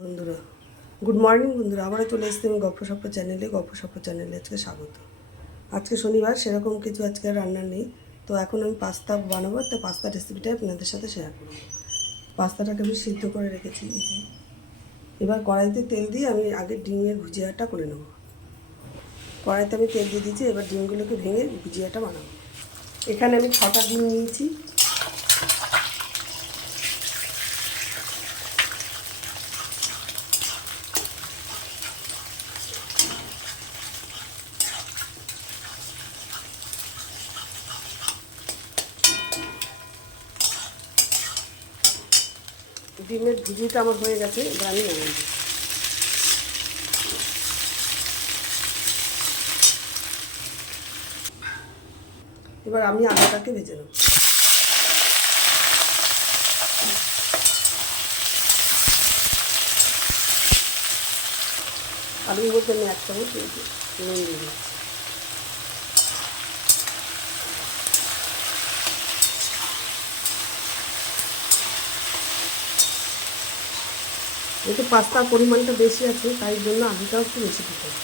বন্ধুরা, good morning বন্ধুরা, আবারও চলে এসেছি আমি গপ্পসপ্প চ্যানেলে আজকে স্বাগত। আজকে শনিবার, সেরকম কিছু আজকে রান্না নেই। তো এখন আমি পাস্তা বানাবো, তো পাস্তা রেসিপিটা আপনাদের সাথে শেয়ার করব। পাস্তাটাকে আমি সিদ্ধ করে রেখেছি। এবার কড়াইতে তেল দিয়ে আমি আগে ডিমের ভুজিয়াটা করে নেব। কড়াইতে আমি তেল দিয়ে দিয়েছি, এবার ডিমগুলোকে ভেঙে ভুজিয়াটা বানাবো। এখানে আমি 6টা ডিম নিয়েছি। ডিমের ভুজিটা আমার হয়ে গেছে, এবার আমি নামিয়ে দিই। এবার আমি আলুটাকে ভেজে নেব। আলুর মধ্যে আমি 1 চামচ নুন দিয়ে দিচ্ছি। যেহেতু পাস্তার পরিমাণটা বেশি আছে, তাই জন্য আলুটাও একটু বেশি দিতে হবে।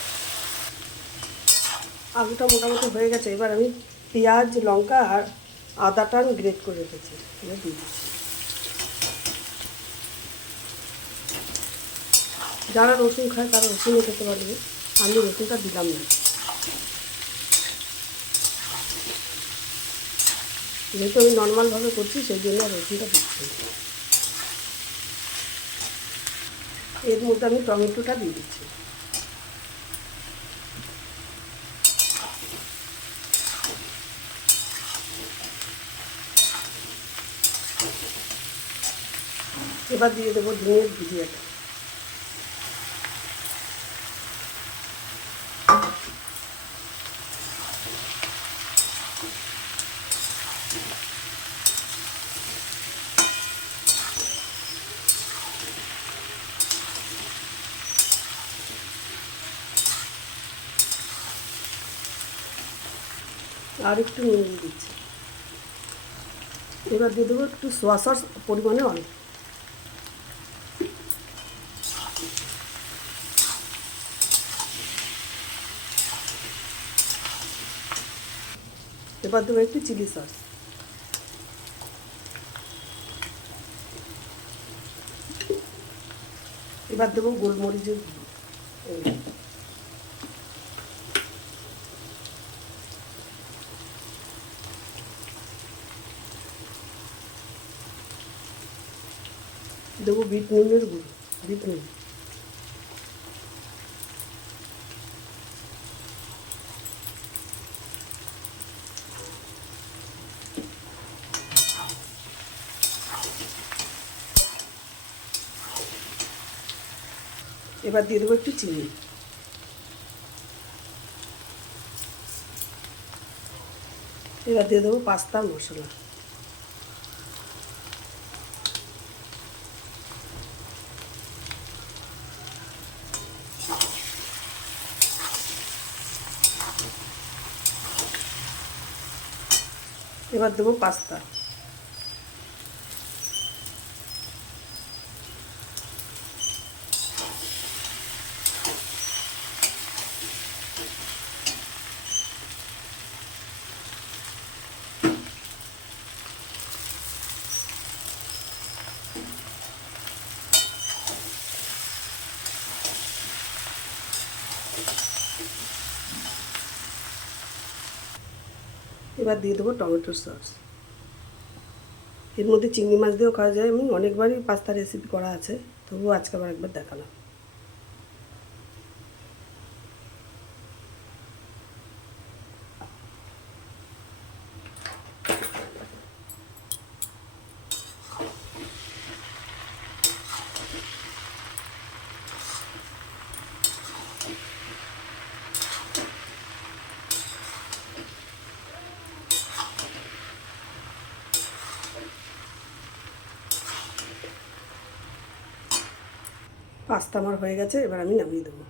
আলুটা মোটামুটি হয়ে গেছে, এবার আমি পেঁয়াজ, লঙ্কা আর আদাটা আমি গ্রেট করে রেখেছি, এবার দিয়ে দিচ্ছি। যারা রসুন খায় তারা রসুনও খেতে পারবে, আমি রসুনটা দিলাম না। যেহেতু আমি নর্মালভাবে করছি, সেই জন্য রসুনটা দিচ্ছি। এর মধ্যে আমি টমেটোটা দিয়ে দিচ্ছি। এবার দিয়ে দেবো ডিমের ভুজিয়াটা। আর একটু নুন দিয়ে দিচ্ছি। এবার দিয়ে দেবো একটু সোয়া সস, পরিমাণে অনেক। এবার দেবো একটু চিলি সস। এবার দেবো গোলমরিচের গুঁড়ো। দেবো বিট নুনের গুঁড়ো, বিট নুন। এবার দিয়ে দেবো একটু চিনি। এবার দিয়ে দেবো পাস্তার মশলা। এবার দেবো পাস্তা। এবার দিয়ে দেবো টমেটোর সস। এর মধ্যে চিংড়ি মাছ দিয়েও খাওয়া যায়, আমি অনেকবারই পাস্তা রেসিপি করা আছে, তবুও আজকে আবার একবার দেখালাম। পাস্তা আমার হয়ে গেছে, এবার আমি নামিয়ে দেবো।